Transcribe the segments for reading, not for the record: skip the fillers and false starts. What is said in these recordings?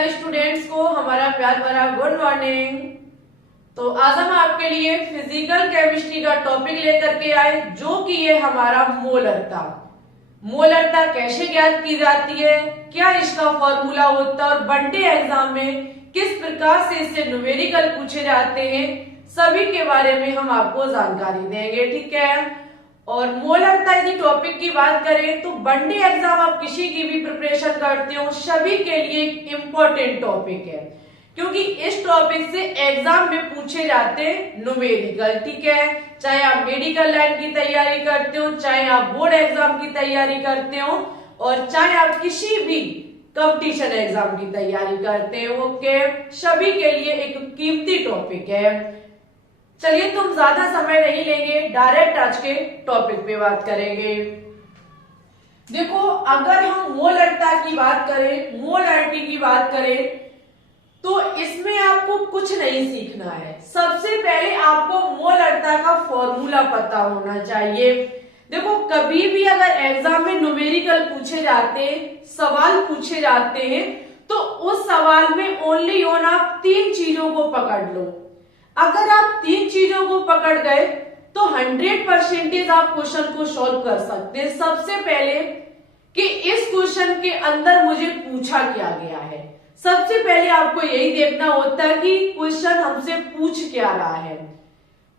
सारे स्टूडेंट्स को हमारा प्यार भरा गुड मॉर्निंग। तो आज हम आपके लिए फिजिकल केमिस्ट्री का टॉपिक लेकर के आए, जो कि ये हमारा मोलरता। मोलरता कैसे ज्ञात की जाती है, क्या इसका फॉर्मूला होता है और वनडे एग्जाम में किस प्रकार से इससे न्यूमेरिकल पूछे जाते हैं, सभी के बारे में हम आपको जानकारी देंगे। ठीक है। और मोलरता यदि टॉपिक की बात करें तो वनडे एग्जाम आप किसी की भी प्रिपरेशन करते हो, सभी के लिए एक इम्पोर्टेंट टॉपिक है, क्योंकि इस टॉपिक से एग्जाम में पूछे जाते हैं न्यूमेरिकल। ठीक है। चाहे आप मेडिकल लाइन की तैयारी करते हो, चाहे आप बोर्ड एग्जाम की तैयारी करते हो, और चाहे आप किसी भी कंपटीशन एग्जाम की तैयारी करते हो, ओके, सभी के लिए एक कीमती टॉपिक है। चलिए, तुम ज्यादा समय नहीं लेंगे, डायरेक्ट आज के टॉपिक पे बात करेंगे। देखो, अगर हम मोलरता की बात करें, मोलरिटी की बात करें, तो इसमें आपको कुछ नहीं सीखना है। सबसे पहले आपको मोलरता का फॉर्मूला पता होना चाहिए। देखो, कभी भी अगर एग्जाम में न्यूमेरिकल पूछे जाते हैं, सवाल पूछे जाते हैं, तो उस सवाल में ओनली ऑन आप तीन चीजों को पकड़ लो। अगर आप तीन चीजों को पकड़ गए तो 100% आप क्वेश्चन को सॉल्व कर सकते हैं। सबसे पहले कि इस क्वेश्चन के अंदर मुझे पूछा क्या गया है, सबसे पहले आपको यही देखना होता है कि क्वेश्चन हमसे पूछ क्या रहा है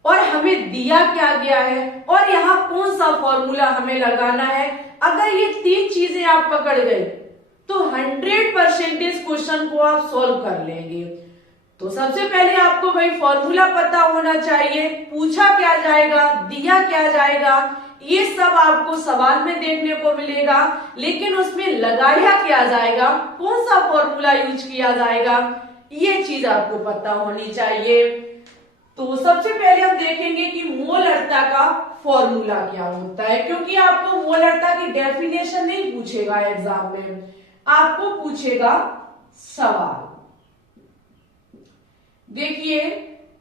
और हमें दिया क्या गया है और यहाँ कौन सा फॉर्मूला हमें लगाना है। अगर ये तीन चीजें आप पकड़ गए तो 100% क्वेश्चन को आप सॉल्व कर लेंगे। तो सबसे पहले आपको भाई फॉर्मूला पता होना चाहिए, पूछा क्या जाएगा, दिया क्या जाएगा, ये सब आपको सवाल में देखने को मिलेगा, लेकिन उसमें लगाया क्या जाएगा, कौन सा फॉर्मूला यूज किया जाएगा, ये चीज आपको पता होनी चाहिए। तो सबसे पहले हम देखेंगे कि मोलरता का फॉर्मूला क्या होता है, क्योंकि आपको मोलरता की डेफिनेशन नहीं पूछेगा एग्जाम में, आपको पूछेगा सवाल। देखिए,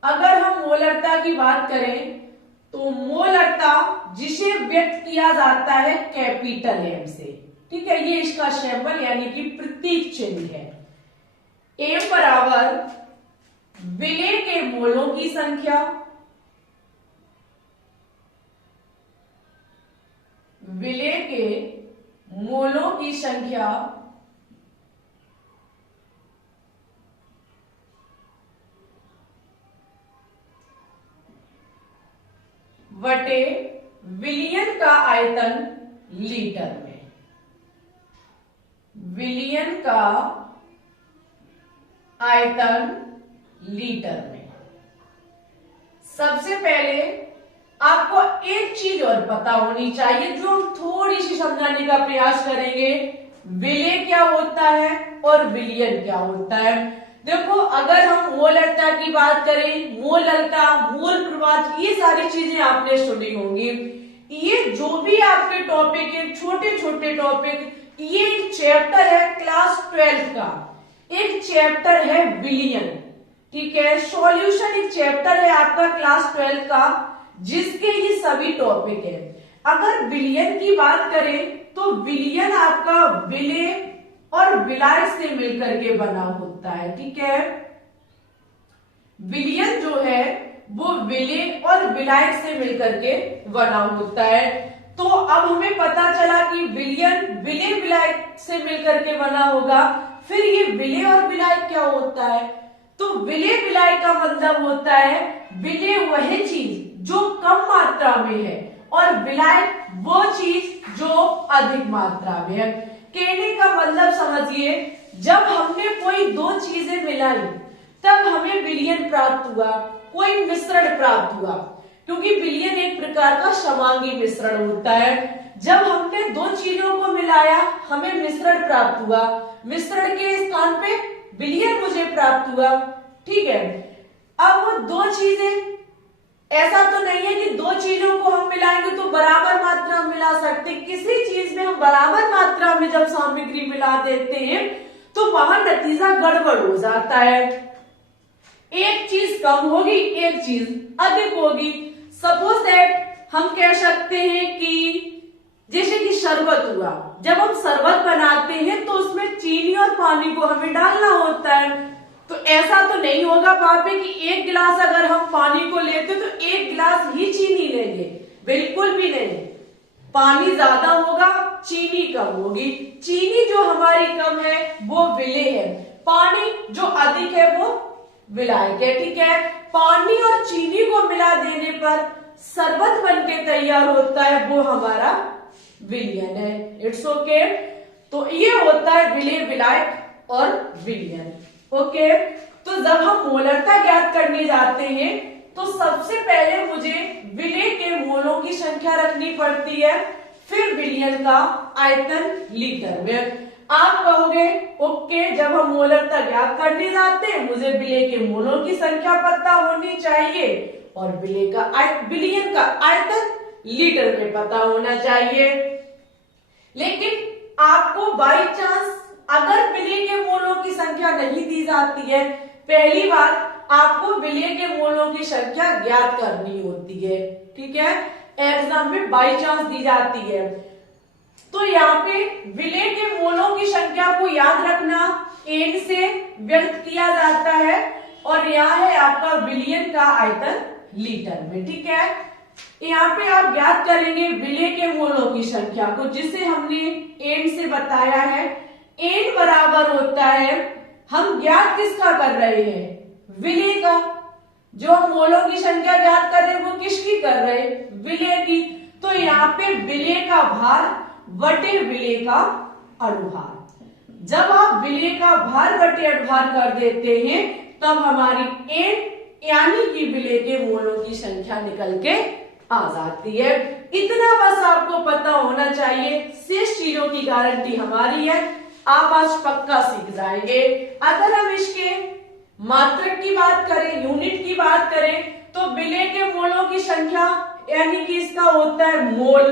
अगर हम मोलरता की बात करें तो मोलरता जिसे व्यक्त किया जाता है कैपिटल एम से, ठीक है, ये इसका सिंबल यानी कि प्रतीक चिन्ह है। एम बराबर विलेय के मोलों की संख्या, विलेय के मोलों की संख्या बटे विलियन का आयतन लीटर में, विलियन का आयतन लीटर में। सबसे पहले आपको एक चीज और पता होनी चाहिए, जो हम थोड़ी सी समझाने का प्रयास करेंगे। विलेय क्या होता है और विलियन क्या होता है। देखो, अगर हम मोलरता की बात करें, मोलरता, मोल प्रवाह, ये सारी चीजें आपने सुनी होंगी। ये जो भी आपके टॉपिक है, छोटे छोटे टॉपिक, ये एक चैप्टर है क्लास 12 का, एक चैप्टर है विलियन। ठीक है, सॉल्यूशन एक चैप्टर है आपका क्लास 12 का, जिसके ये सभी टॉपिक है। अगर विलियन की बात करें तो विलियन आपका विलेय और विलाय से मिलकर के बना होता है। ठीक है, विलियन जो है वो विलेय और विलाय से मिलकर के बना होता है। तो अब हमें पता चला कि विलियन विलेय विलाय से मिलकर के बना होगा। फिर ये विलेय और विलाय क्या होता है, तो विलेय विलाय का मतलब होता है विलेय वह चीज जो कम मात्रा में है और विलाय वो चीज जो अधिक मात्रा में है। कहने का मतलब समझिए, जब हमने कोई दो चीजें मिलाई तब हमें विलियन प्राप्त हुआ, कोई मिश्रण प्राप्त हुआ, क्योंकि विलियन एक प्रकार का समांगी मिश्रण होता है। जब हमने दो चीजों को मिलाया हमें मिश्रण प्राप्त हुआ, मिश्रण के स्थान पे विलियन मुझे प्राप्त हुआ। ठीक है, अब वो दो चीजें, ऐसा तो नहीं है कि दो चीजों को हम मिलाएंगे तो बराबर मात्रा में मिला सकते। किसी चीज में हम बराबर मात्रा में जब सामग्री मिला देते हैं तो वहां नतीजा गड़बड़ हो जाता है। एक चीज कम होगी, एक चीज अधिक होगी। सपोज दैट हम कह सकते हैं कि जैसे कि शरबत हुआ, जब हम शरबत बनाते हैं तो उसमें चीनी और पानी को हमें डालना होता नहीं होगा वहां पे कि एक गिलास अगर हम पानी को लेते तो एक गिलास ही चीनी लेंगे, बिल्कुल भी नहीं। पानी ज्यादा होगा, चीनी कम होगी। चीनी जो हमारी कम है वो विलेय है, पानी जो अधिक है वो विलायक है। ठीक है, पानी और चीनी को मिला देने पर शरबत बनके तैयार होता है, वो हमारा विलयन है। It's okay. तो ये होता है विलेय, विलायक और विलयन। ओके, तो जब हम मोलरता ज्ञात करने जाते हैं तो सबसे पहले मुझे विलेय के मोलों की संख्या रखनी पड़ती है, फिर विलयन का आयतन लीटर में। आप कहोगे ओके, जब हम मोलरता ज्ञात करने जाते हैं मुझे विलेय के मोलों की संख्या पता होनी चाहिए और विलेय का विलयन का आयतन लीटर में पता होना चाहिए। लेकिन आपको बाई चांस अगर विलेय के मोलों की संख्या नहीं दी जाती है, पहली बात आपको विलेय के मोलों की संख्या ज्ञात करनी होती है। ठीक है, एग्जाम में बाई चांस दी जाती है। तो यहाँ पे विलेय के मोलों की संख्या को याद रखना n से व्यक्त किया जाता है और यहाँ है आपका विलयन का आयतन लीटर में। ठीक है, यहाँ पे आप ज्ञात करेंगे विलेय के मोलों की संख्या को, जिसे हमने n से बताया है। n बराबर होता है, हम ज्ञात किसका कर रहे हैं, विलेय का। जो हम मोलों की संख्या ज्ञात कर रहे हैं वो किसकी कर रहे हैं, विलेय की। तो यहाँ पे विलेय का भार बटे विलेय का अनुभार। जब आप विलेय का भार बटे अनुभार कर देते हैं तब हमारी n यानी कि विलेय के मोलों की संख्या निकल के आ जाती है। इतना बस आपको पता होना चाहिए, शेष चीजों की गारंटी हमारी है, आप आज पक्का सीख जाएंगे। अगर हम इसके मात्रक की बात करें, यूनिट की बात करें, तो विलेय के मोलों की संख्या यानी कि इसका होता है मोल।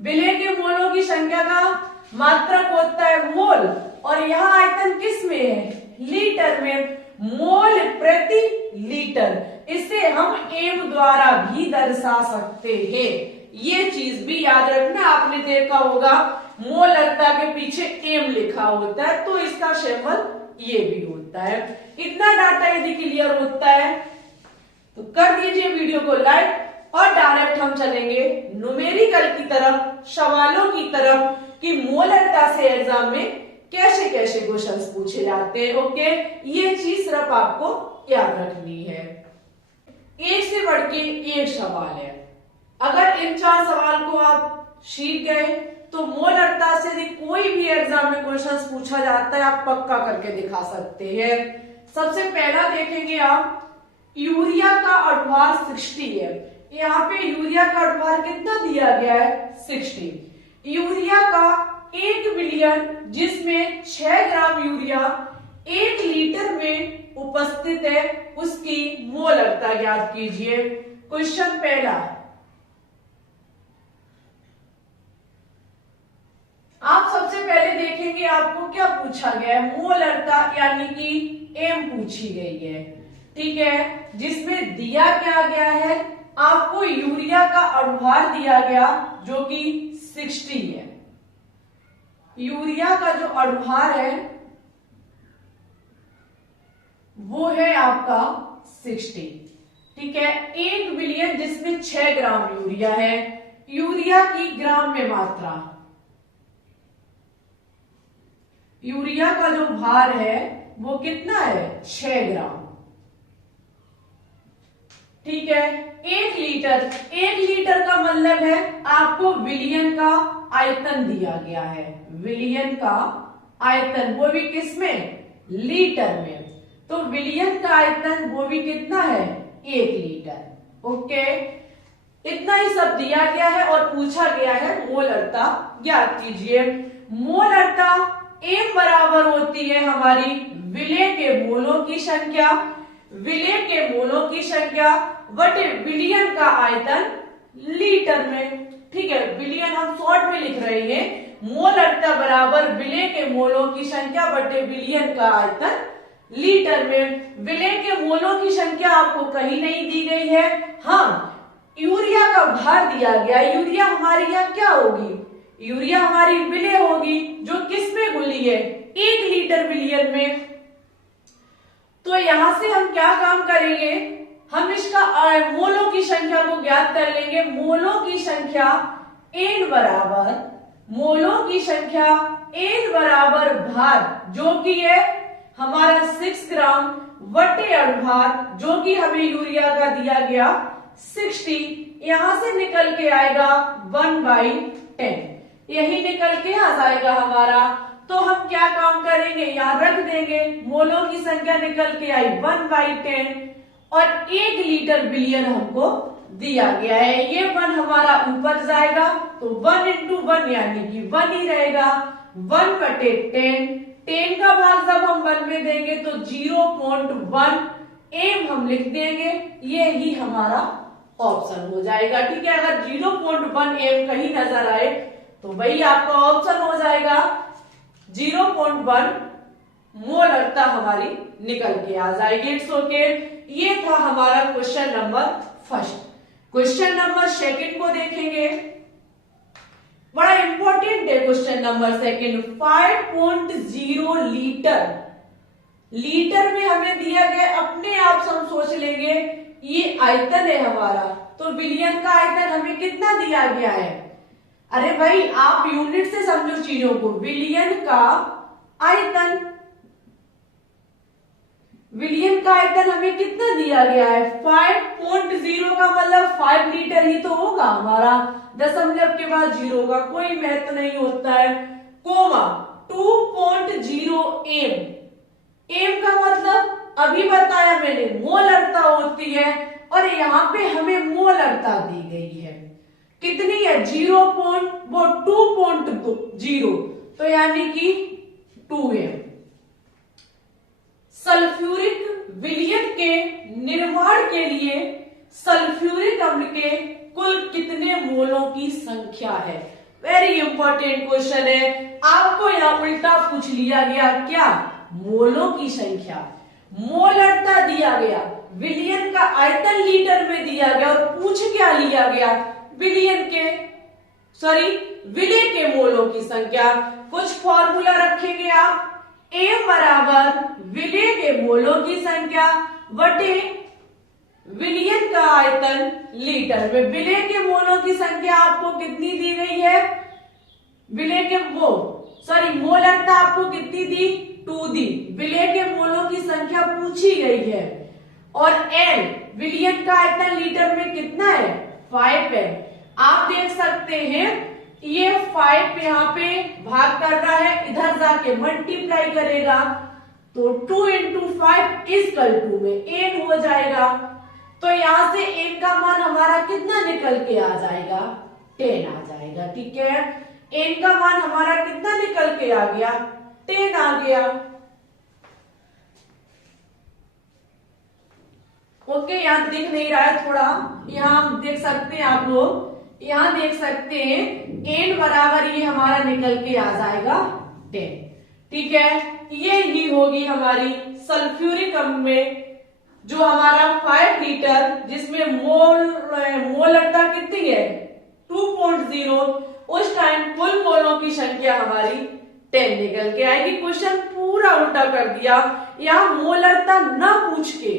विलेय के मोलों की संख्या का मात्रक होता है मोल और यहाँ आयतन किस में है, लीटर में। मोल प्रति लीटर, इसे हम एम द्वारा भी दर्शा सकते हैं। ये चीज भी याद रखना, आपने देखा होगा मोलरता के पीछे एम लिखा होता है, तो इसका सिंबल ये भी होता है। इतना डाटा यदि क्लियर होता है तो कर दीजिए वीडियो को लाइक और डायरेक्ट हम चलेंगे न्यूमेरिकल की तरफ, सवालों की तरफ कि मोलरता से एग्जाम में कैसे कैसे क्वेश्चंस पूछे जाते हैं। ओके, ये चीज सिर्फ आपको याद रखनी है। एक से बढ़ के एक सवाल है, अगर इन 4 सवाल को आप सीख गए तो मोलरता से यदि कोई भी एग्जाम में क्वेश्चंस पूछा जाता है आप पक्का करके दिखा सकते हैं। सबसे पहला देखेंगे आप, यूरिया का अनुभार 60 है। यहाँ पे यूरिया का अनुभार कितना दिया गया है, 60। यूरिया का 1 विलयन जिसमें 6 ग्राम यूरिया 1 लीटर में उपस्थित है, उसकी मोलरता ज्ञात कीजिए। क्वेश्चन पहला, आप सबसे पहले देखेंगे आपको क्या पूछा गया है, मोलरता यानी कि एम पूछी गई है। ठीक है, जिसमें दिया क्या गया है, आपको यूरिया का अनुभार दिया गया जो कि 60 है। यूरिया का जो अनुभार है वो है आपका 60। ठीक है, 1 विलयन जिसमें 6 ग्राम यूरिया है। यूरिया की ग्राम में मात्रा, यूरिया का जो भार है वो कितना है, 6 ग्राम। ठीक है, 1 लीटर, 1 लीटर का मतलब है आपको विलयन का आयतन दिया गया है। विलयन का आयतन वो भी किसमें, लीटर में। तो विलयन का आयतन वो भी कितना है, 1 लीटर। ओके, इतना ही सब दिया गया है और पूछा गया है मोलरता ज्ञात कीजिए। मोलरता एम बराबर होती है हमारी विलेय के मोलों की संख्या, विलेय के मोलों की संख्या बटे विलयन का आयतन लीटर में। ठीक है, विलयन हम शॉर्ट में लिख रहे हैं, मोलरता बराबर विलेय के मोलों की संख्या बटे विलयन का आयतन लीटर में। विलेय के मोलों की संख्या आपको कहीं नहीं दी गई है। हाँ, यूरिया का भार दिया गया, यूरिया हमारी यहाँ क्या होगी, यूरिया हमारी विलेय होगी जो किस में घुली है, 1 लीटर विलयन में। तो यहां से हम क्या काम करेंगे, हम इसका मोलों की संख्या को ज्ञात कर लेंगे। मोलों की संख्या n बराबर, मोलों की संख्या n बराबर भार जो कि है हमारा 6 ग्राम बटे अणुभार जो कि हमें यूरिया का दिया गया 60, यहां से निकल के आएगा 1/10, यही निकल के आ जाएगा हमारा। तो हम क्या काम करेंगे, यहां रख देंगे, मोलों की संख्या निकल के आई 1/10 और 1 लीटर बिलियन हमको दिया गया है। ये 1 हमारा ऊपर जाएगा तो 1 into 1 यानी कि 1 ही रहेगा। 1/10, 10 का भाग जब हम 1 में देंगे तो 0.1 एम हम लिख देंगे, ये ही हमारा ऑप्शन हो जाएगा। ठीक है, अगर 0.1 एम कहीं नजर आए तो वही आपका ऑप्शन हो जाएगा। 0.1 मोलरता हमारी निकल के आ जाएगी। It's okay. ये था हमारा question number first. Question number second को देखेंगे, बड़ा इंपॉर्टेंट है question number second. 5.0 litre, litre में हमें दिया गया, अपने आप हम सोच लेंगे ये आयतन है हमारा, तो बिलियन का आयतन हमें कितना दिया गया है। अरे भाई आप यूनिट से समझो चीजों को। बिलियन का आयतन, बिलियन का आयतन हमें कितना दिया गया है 5.0 का मतलब 5 लीटर ही तो होगा हमारा, दशमलव के बाद 0 का कोई महत्व नहीं होता है, कोमा 2.0 एम। एम का मतलब अभी बताया मैंने मोलरता होती है और यहाँ पे हमें मोलरता दी गई है, कितनी है 2.0, तो यानी कि 2m। सल्फ्यूरिक विलयन के निर्माण के लिए सल्फ्यूरिक अम्ल के कुल कितने मोलों की संख्या है। वेरी इंपॉर्टेंट क्वेश्चन है। आपको यहाँ उल्टा पूछ लिया गया, क्या मोलों की संख्या, मोलरता दिया गया, विलयन का आयतन लीटर में दिया गया और पूछ क्या लिया गया, विलयन के विलय के मोलों की संख्या। कुछ फॉर्मूला रखेंगे आप, एम बराबर विलय के मोलों की संख्या बटे विलयन का आयतन लीटर में। विलय के मोलों की संख्या आपको कितनी दी गई है, विलय के मोलरता आपको कितनी दी 2 दी, विलय के मोलों की संख्या पूछी गई है और एल विलयन का आयतन लीटर में कितना है 5 है। आप देख सकते हैं ये 5 यहाँ पे भाग कर रहा है, इधर जाके मल्टीप्लाई करेगा तो 2 into 5 इक्वल टू में n हो जाएगा। तो यहां से n का मान हमारा कितना निकल के आ जाएगा 10 आ जाएगा। ठीक है, n का मान हमारा कितना निकल के आ गया 10 आ गया। ओके, यहाँ दिख नहीं रहा है थोड़ा, यहाँ देख सकते हैं आप लोग, यहाँ देख सकते हैं n बराबर ये हमारा निकल के आ जाएगा 10। ठीक है, ये ही होगी हमारी सल्फ्यूरिक अम्ल में जो हमारा 5 लीटर, जिसमें मोलरता कितनी है 2.0, उस टाइम कुल मोलों की संख्या हमारी 10 निकल के आएगी। क्वेश्चन पूरा उल्टा कर दिया, यहाँ मोलरता न पूछ के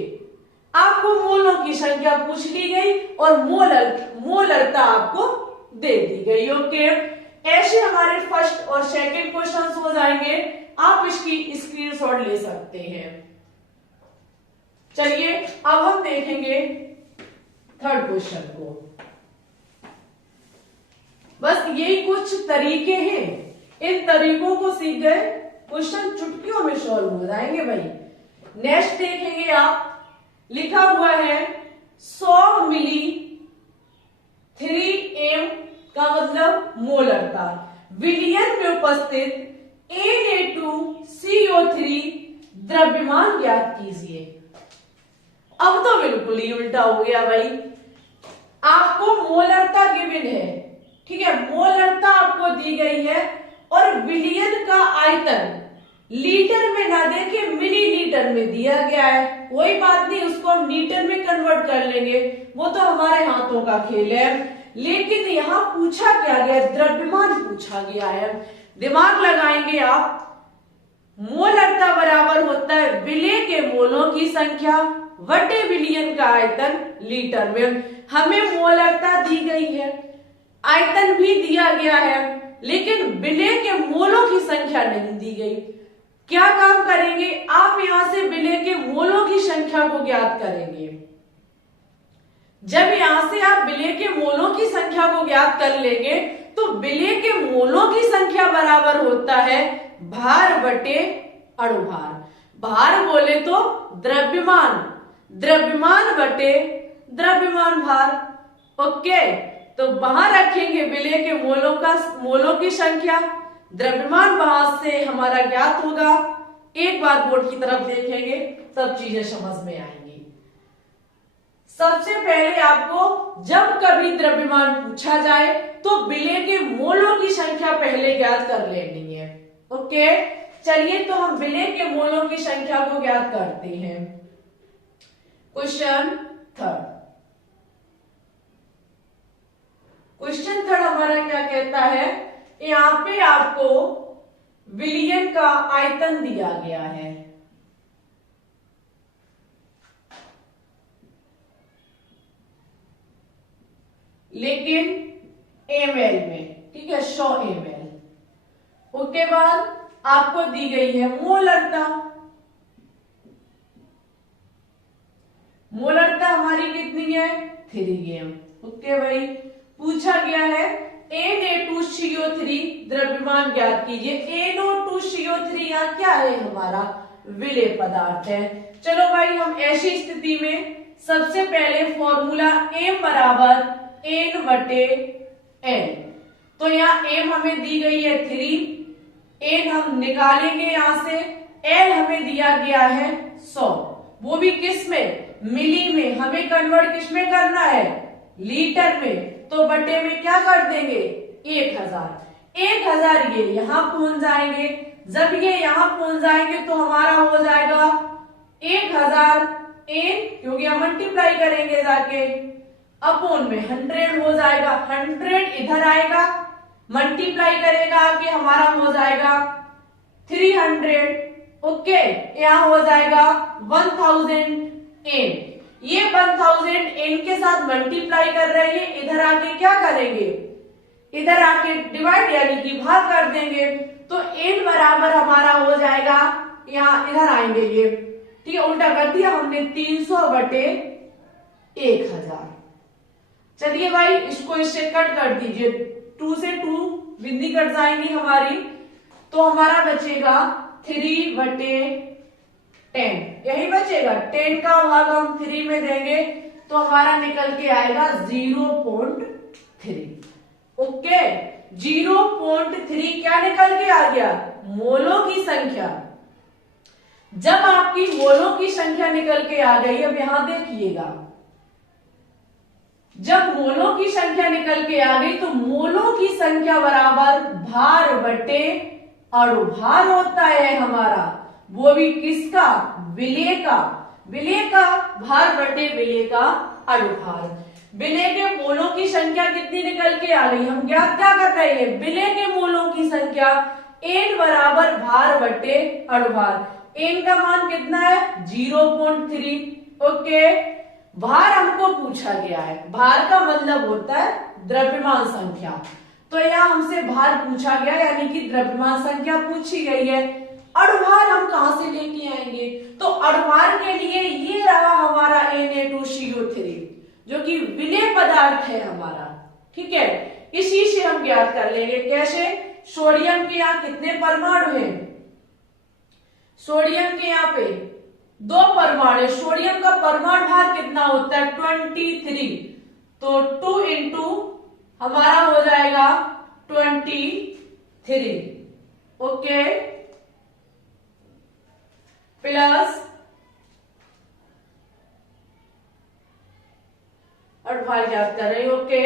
आपको मोलों की संख्या पूछ ली गई और मोलरता आपको दे दी गई। ओके, ऐसे हमारे फर्स्ट और सेकंड क्वेश्चन हो जाएंगे, आप इसकी स्क्रीनशॉट ले सकते हैं। चलिए अब हम देखेंगे थर्ड क्वेश्चन को। बस यही कुछ तरीके हैं, इन तरीकों को सीख गए क्वेश्चन चुटकियों में सॉल्व हो जाएंगे भाई। नेक्स्ट देखेंगे आप, लिखा हुआ है 100 मिली 3m का मतलब मोलरता, विलयन में उपस्थित Na2CO3 द्रव्यमान ज्ञात कीजिए। अब तो बिल्कुल ही उल्टा हो गया भाई, आपको मोलरता गिवन है, ठीक है, मोलरता आपको दी गई है और विलयन का आयतन लीटर में ना देके मिलीलीटर में दिया गया है। कोई बात नहीं, उसको हम लीटर में कन्वर्ट कर लेंगे, वो तो हमारे हाथों का खेल है। लेकिन यहाँ पूछा क्या गया, द्रव्यमान पूछा गया है। दिमाग लगाएंगे आप, मोलरता बराबर होता है विलय के के मोलों की संख्या बटे बिलियन का आयतन लीटर में। हमें मोलरता दी गई है, आयतन भी दिया गया है, लेकिन विलेय के मोलों की संख्या नहीं दी गई। क्या काम करेंगे, आप यहां से विलेय के मोलों की संख्या को ज्ञात करेंगे। जब यहां से आप विलेय के मोलों की संख्या को ज्ञात कर लेंगे तो विलेय के मोलों की संख्या बराबर होता है भार बटे अणुभार। भार बोले तो द्रव्यमान, द्रव्यमान बटे द्रव्यमान भार। ओके, तो वहां रखेंगे विलेय के मोलों की संख्या, द्रव्यमान वहां से हमारा ज्ञात होगा। एक बार बोर्ड की तरफ देखेंगे सब चीजें समझ में आएंगी। सबसे पहले आपको जब कभी द्रव्यमान पूछा जाए तो विलेय के मोलों की संख्या पहले ज्ञात कर लेनी है। ओके, चलिए तो हम विलेय के मोलों की संख्या को ज्ञात करते हैं। क्वेश्चन थर्ड हमारा क्या कहता है, यहां पे आपको विलियन का आयतन दिया गया है। लेकिन ml में, ठीक है, 100 ml। उसके बाद आपको दी गई है मोलरता। मोलरता हमारी कितनी है, 3 m। ओके भाई, पूछा गया है Na2CO3 द्रव्यमान ज्ञात कीजिए। NO2CO3 यहाँ क्या है, हमारा विलेय पदार्थ है। चलो भाई, हम ऐसी स्थिति में सबसे पहले फॉर्मूला M बराबर N बटे N। तो यहाँ M हमें दी गई है 3, N हम निकालेंगे यहां से, L हमें दिया गया है 100, वो भी किस में, मिली में। हमें कन्वर्ट किस में करना है, लीटर में। तो बटे में क्या कर देंगे, 1000 ये यहां पहुंच जाएंगे। जब ये यहां पहुंच जाएंगे तो हमारा हो जाएगा 1000 N, क्योंकि हम मल्टीप्लाई करेंगे जाके, अपॉन में 100 हो जाएगा। 100 इधर आएगा, मल्टीप्लाई करेगा आगे, हमारा हो जाएगा 300। ओके, यहां हो जाएगा 1000 N। ये 1000 N के साथ मल्टीप्लाई कर रहे हैं, इधर आके क्या करेंगे, इधर आके डिवाइड यानी कि भाग कर देंगे। तो N बराबर हमारा हो जाएगा, यहाँ इधर आएंगे ये, ठीक है, उल्टा कर दिया हमने, 300 बटे 1000। चलिए भाई, इसको इससे कट कर दीजिए, 2 से 2 बिंदी कट जाएंगी हमारी, तो हमारा बचेगा 3 बटे 10, यही बचेगा। 10 का भाग हम 3 में देंगे तो हमारा निकल के आएगा 0.3। ओके, 0.3 क्या निकल के आ गया, मोलों की संख्या। जब आपकी मोलों की संख्या निकल के आ गई, अब यहां देखिएगा, जब मोलों की संख्या निकल के आ गई तो मोलों की संख्या बराबर भार बटे अणुभार होता है हमारा, वो भी किसका, विलेय का। विलेय का भार बटे विलेय का अणुभार। विलेय के मोलों की संख्या कितनी निकल के आ गई, हम ज्ञात क्या कर रहे हैं, विलेय के मोलों की संख्या। N बराबर भार बटे अणुभार। N का मान कितना है, 0.3। ओके, भार हमको पूछा गया है, भार का मतलब होता है द्रव्यमान संख्या। तो यहाँ हमसे भार पूछा गया, यानी कि द्रव्यमान संख्या पूछी गई है। अणुभार हम कहां से लेके आएंगे, तो अणुभार के लिए ये रहा हमारा Na2CO3, जो कि विलेय पदार्थ है हमारा, ठीक है। इसी से हम ज्ञात कर लेंगे, कैसे, सोडियम के यहाँ कितने परमाणु हैं, सोडियम के यहाँ पे 2 परमाणु। सोडियम का परमाणु भार कितना होता है, 23, तो 2 इंटू हमारा हो जाएगा 23। ओके, प्लस अणुभार याद कर रहे हैं। ओके,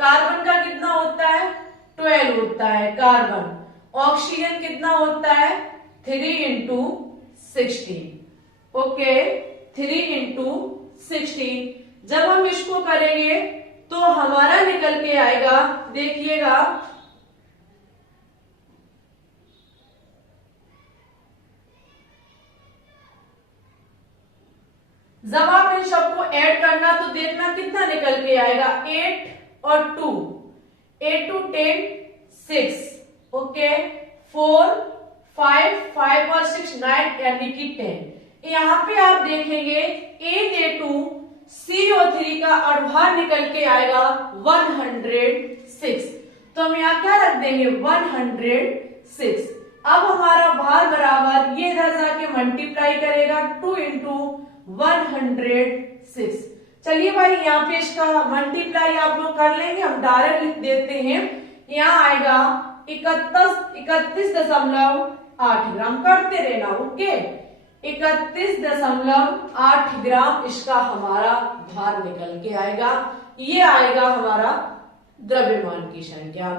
कार्बन का कितना होता है, 12 होता है कार्बन। ऑक्सीजन कितना होता है, 3 इंटू 16। Okay, 3 into 16। जब हम इसको करेंगे तो हमारा निकल के आएगा, देखिएगा, जब आप इन सबको ऐड करना तो देखना कितना निकल के आएगा, 8 और 2, 8 to 10 6, ओके, 4 5 5 और 6 9 यानी कि 10। यहाँ पे आप देखेंगे 8A2 CO3 का अणुभार निकल के आएगा 106। तो हम यहाँ क्या रख देंगे, 106। अब हमारा भार बराबर ये इधर जाके मल्टीप्लाई करेगा 2 into 106। चलिए भाई यहाँ पे इसका मल्टीप्लाई आप लोग कर लेंगे, हम डायरेक्ट लिख देते हैं। यहाँ आएगा 31.8 ग्राम, करते रहना, ओके। 31.8 ग्राम इसका हमारा भार निकल के आएगा। ये आएगा हमारा द्रव्यमान की संख्या।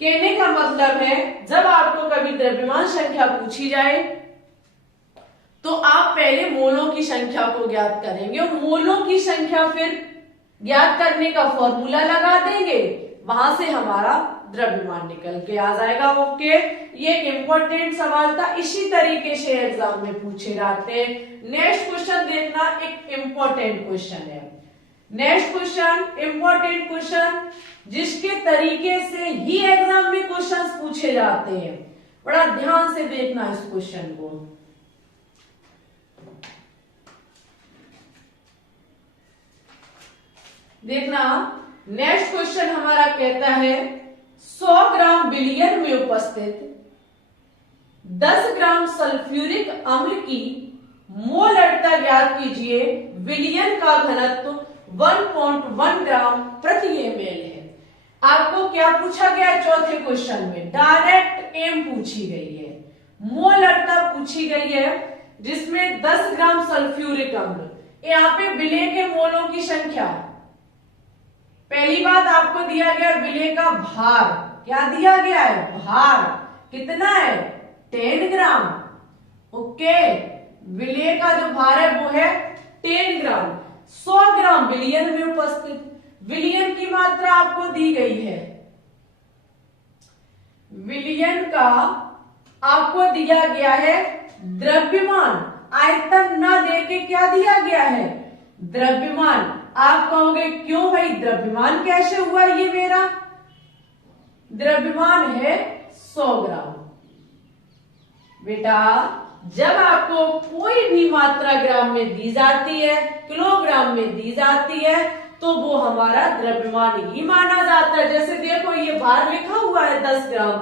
कहने का मतलब है जब आपको कभी द्रव्यमान संख्या पूछी जाए तो आप पहले मोलों की संख्या को ज्ञात करेंगे और मोलों की संख्या फिर ज्ञात करने का फॉर्मूला लगा देंगे, वहां से हमारा द्रव्यमान निकल के आ जाएगा, ओके। ये एक इंपॉर्टेंट सवाल था, इसी तरीके से एग्जाम में पूछे जाते हैं। नेक्स्ट क्वेश्चन देखना, एक इंपॉर्टेंट क्वेश्चन है। नेक्स्ट क्वेश्चन इंपॉर्टेंट क्वेश्चन, जिसके तरीके से ही एग्जाम में क्वेश्चंस पूछे जाते हैं। बड़ा ध्यान से देखना इस क्वेश्चन को। देखना, नेक्स्ट क्वेश्चन हमारा कहता है 100 ग्राम विलियन में उपस्थित 10 ग्राम सल्फ्यूरिक अम्ल की मोलरता ज्ञात कीजिए। विलियन का घनत्व 1.1 ग्राम प्रति ml है। आपको क्या पूछा गया चौथे क्वेश्चन में, डायरेक्ट एम पूछी गई है, मोलरता पूछी गई है, जिसमें 10 ग्राम सल्फ्यूरिक अम्ल। यहाँ पे विलेय के मोलों की संख्या, पहली बात आपको दिया गया विलेय का भार, क्या दिया गया है, भार कितना है, 10 ग्राम, ओके। विलेय का जो भार है वो है 10 ग्राम। 100 ग्राम विलियन में उपस्थित, विलियन की मात्रा आपको दी गई है, विलियन का आपको दिया गया है द्रव्यमान, आयतन ना देके क्या दिया गया है, द्रव्यमान। आप कहोगे क्यों भाई द्रव्यमान कैसे हुआ, ये मेरा द्रव्यमान है 100 ग्राम। बेटा जब आपको कोई भी मात्रा ग्राम में दी जाती है, किलोग्राम में दी जाती है, तो वो हमारा द्रव्यमान ही माना जाता है। जैसे देखो ये भार लिखा हुआ है 10 ग्राम,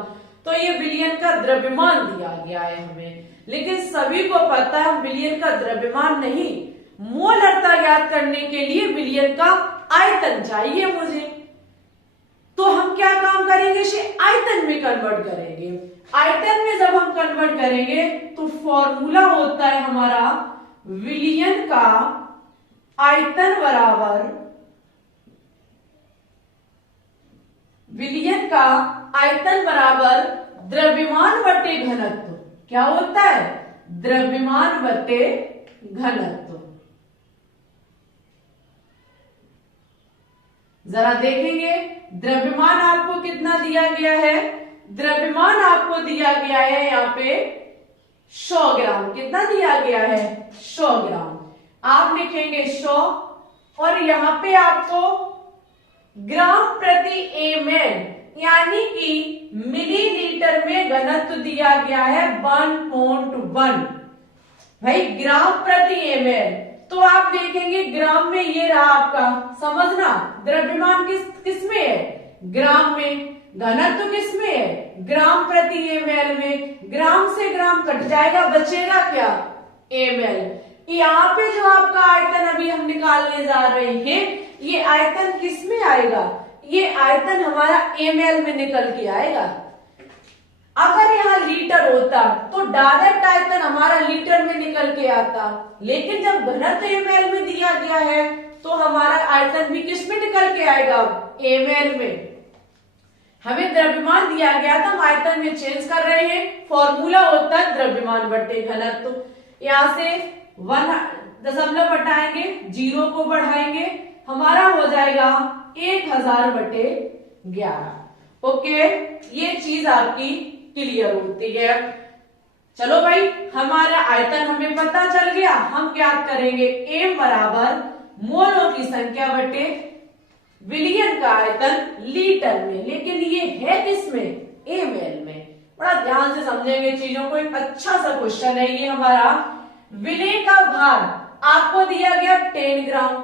तो ये विलियन का द्रव्यमान दिया गया है हमें, लेकिन सभी को पता है विलियन का द्रव्यमान नहीं, मोलरता ज्ञात करने के लिए विलियन का आयतन चाहिए मुझे। तो हम क्या काम करेंगे, इसे आयतन में कन्वर्ट करेंगे। आयतन में जब हम कन्वर्ट करेंगे तो फॉर्मूला होता है हमारा विलियन का आयतन बराबर, विलियन का आयतन बराबर द्रव्यमान बटे घनत्व। क्या होता है, द्रव्यमान बटे घनत्व। जरा देखेंगे द्रव्यमान आपको कितना दिया गया है, द्रव्यमान आपको दिया गया है यहाँ पे 100 ग्राम। कितना दिया गया है, 100 ग्राम। आप लिखेंगे 100 और यहाँ पे आपको ग्राम प्रति ml यानी कि मिलीलीटर में घनत्व दिया गया है 1.1। भाई ग्राम प्रति ml, तो आप देखेंगे ग्राम में ये रहा आपका, समझना द्रव्यमान किस में है, ग्राम में, घनत्व किस में है, ग्राम प्रति ml में। ग्राम से ग्राम कट जाएगा, बचेगा क्या, ml। यहाँ पे जो आपका आयतन अभी हम निकालने जा रहे हैं, ये आयतन किस में आएगा, ये आयतन हमारा ml में निकल के आएगा। अगर यहाँ लीटर होता तो डायरेक्ट आयतन हमारा लीटर में निकल के आता, लेकिन जब घनत्व ml में दिया गया है तो हमारा आयतन भी किस में निकल के आएगा, ml में। हमें द्रव्यमान दिया गया था, हम आयतन में चेंज कर रहे हैं। फॉर्मूला होता है द्रव्यमान बटे घनत्व। यहाँ से 1 दशमलव हटाएंगे, 0 को बढ़ाएंगे, हमारा हो जाएगा 1000 बटे 11। ओके, ये चीज आपकी क्लियर होती है। चलो भाई, हमारा आयतन हमें पता चल गया, हम ज्ञात करेंगे m बराबर मोलों की संख्या बटे विलियन का आयतन लीटर में, लेकिन ये है किसमें, ml में। बड़ा ध्यान से समझेंगे चीजों को, एक अच्छा सा क्वेश्चन है ये हमारा। विलेय का भार आपको दिया गया 10 ग्राम,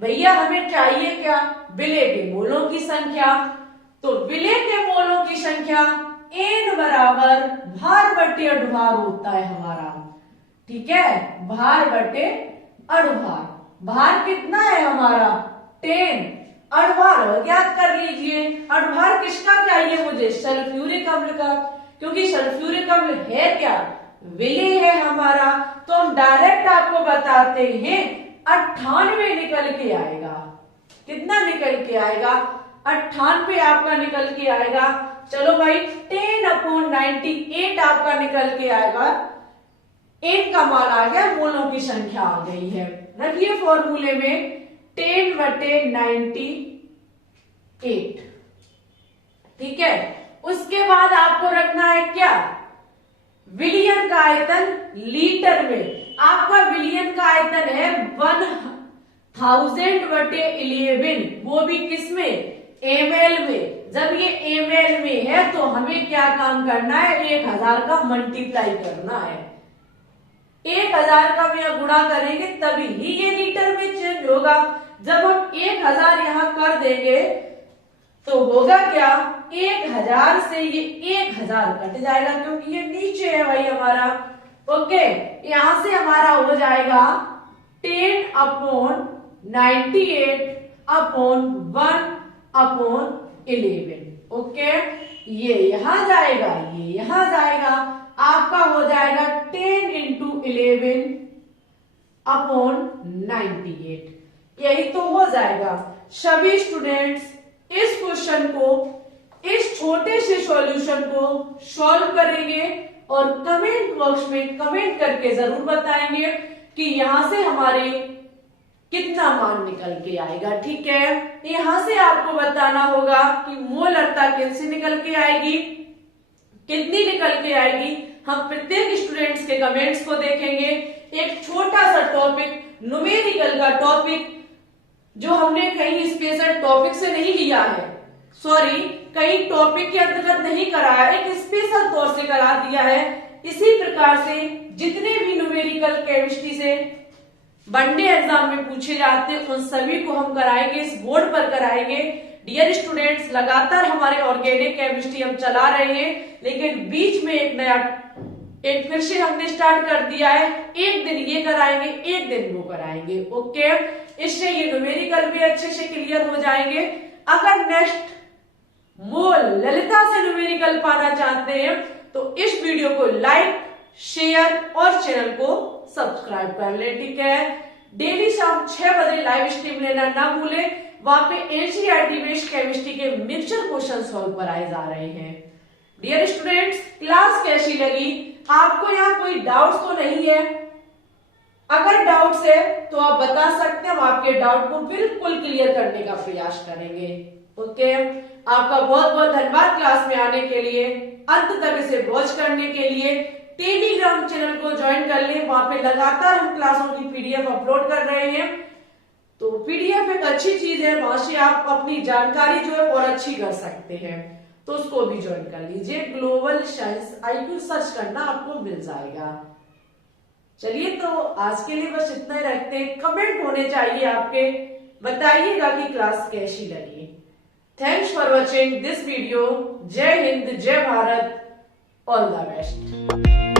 भैया हमें चाहिए क्या, विलेय के मोलों की संख्या। तो विलेय के मोलों की संख्या n बराबर भार बटे अणुभार होता है हमारा, ठीक है, भार बटे अणुभार। भार कितना है हमारा 10, अणुभार ज्ञात कर लीजिए। अणुभार किसका चाहिए मुझे, सल्फ्यूरिक अम्ल का, क्योंकि सल्फ्यूरिक अम्ल है क्या, विलेय है हमारा। तो हम डायरेक्ट आपको बताते हैं 98 निकल के आएगा। कितना निकल के आएगा, 98 आपका निकल के आएगा। चलो भाई 10/98 आपका निकल के आएगा। n का मान आ गया, मोलों की संख्या आ गई है। रखिए फॉर्मूले में 10/98, ठीक है। उसके बाद आपको रखना है क्या, विलियन का आयतन लीटर में। आपका विलियन का आयतन है 1000/11, वो भी किसमें, ml में। जब ये ml में है तो हमें क्या काम करना है, 1000 का मल्टीप्लाई करना है। 1000 का में गुणा करेंगे तभी ही ये लीटर में चेंज होगा। जब हम 1000 यहां कर देंगे तो होगा क्या, 1000 से ये 1000 कट जाएगा, क्योंकि ये नीचे है भाई हमारा। ओके, यहां से हमारा हो जाएगा 10/98/1/11। ओके, ये यहां जाएगा, ये यहां जाएगा, आपका हो जाएगा 10 × 11/98। यही तो हो जाएगा। सभी स्टूडेंट्स इस क्वेश्चन को, इस छोटे से सॉल्यूशन को सॉल्व करेंगे और कमेंट बॉक्स में कमेंट करके जरूर बताएंगे कि यहां से हमारे कितना मान निकल के आएगा, ठीक है। यहां से आपको बताना होगा कि मोलरता कैसे निकल के आएगी, कितनी निकल के आएगी। हम प्रत्येक स्टूडेंट्स के कमेंट्स को देखेंगे। एक छोटा सा टॉपिक, न्यूमेरिकल का टॉपिक, जो हमने कहीं स्पेशल टॉपिक से नहीं लिया है, सॉरी कहीं टॉपिक के अंतर्गत नहीं कराया, एक स्पेशल तौर से करा दिया है। इसी प्रकार से जितने भी न्यूमेरिकल केमिस्ट्री से वनडे एग्जाम में पूछे जाते हैं उन सभी को हम कराएंगे, इस बोर्ड पर कराएंगे। डियर स्टूडेंट्स, लगातार हमारे ऑर्गेनिक केमिस्ट्री हम चला रहे हैं, लेकिन बीच में एक फिर से हमने स्टार्ट कर दिया है। एक दिन ये कराएंगे, एक दिन वो कराएंगे। ओके, इससे ये न्यूमेरिकल भी अच्छे से क्लियर हो जाएंगे। अगर नेक्स्ट मोल ललिता से न्यूमेरिकल पाना चाहते हैं तो इस वीडियो को लाइक, शेयर और चैनल को सब्सक्राइब कर ले, ठीक है। डेली शाम 6 बजे लाइव स्ट्रीम लेना ना भूले। वहां पे एनसीईआरटी बेस्ड केमिस्ट्री के मिक्सचर क्वेश्चन सॉल्व कराए जा रहे हैं। डियर स्टूडेंट्स, क्लास कैसी लगी, आपको यहाँ कोई डाउट्स तो नहीं है? अगर डाउट्स है तो आप बता सकते हैं, हम आपके डाउट को बिल्कुल क्लियर करने का प्रयास करेंगे। ओके, आपका बहुत बहुत धन्यवाद क्लास में आने के लिए, अंत तक इसे वॉच करने के लिए। टेलीग्राम चैनल को ज्वाइन कर लें, वहां पे लगातार हम क्लासों की पीडीएफ अपलोड कर रहे हैं। तो पीडीएफ एक अच्छी चीज है, वहां से आप अपनी जानकारी जो है और अच्छी कर सकते हैं, तो उसको भी ज्वाइन कर लीजिए। ग्लोबल साइंस IQ सर्च करना आपको मिल जाएगा। चलिए, तो आज के लिए बस इतना ही रखते हैं। कमेंट होने चाहिए आपके, बताइएगा कि क्लास कैसी लगी। Thanks for watching this video. जय हिंद, जय भारत, ऑल द बेस्ट।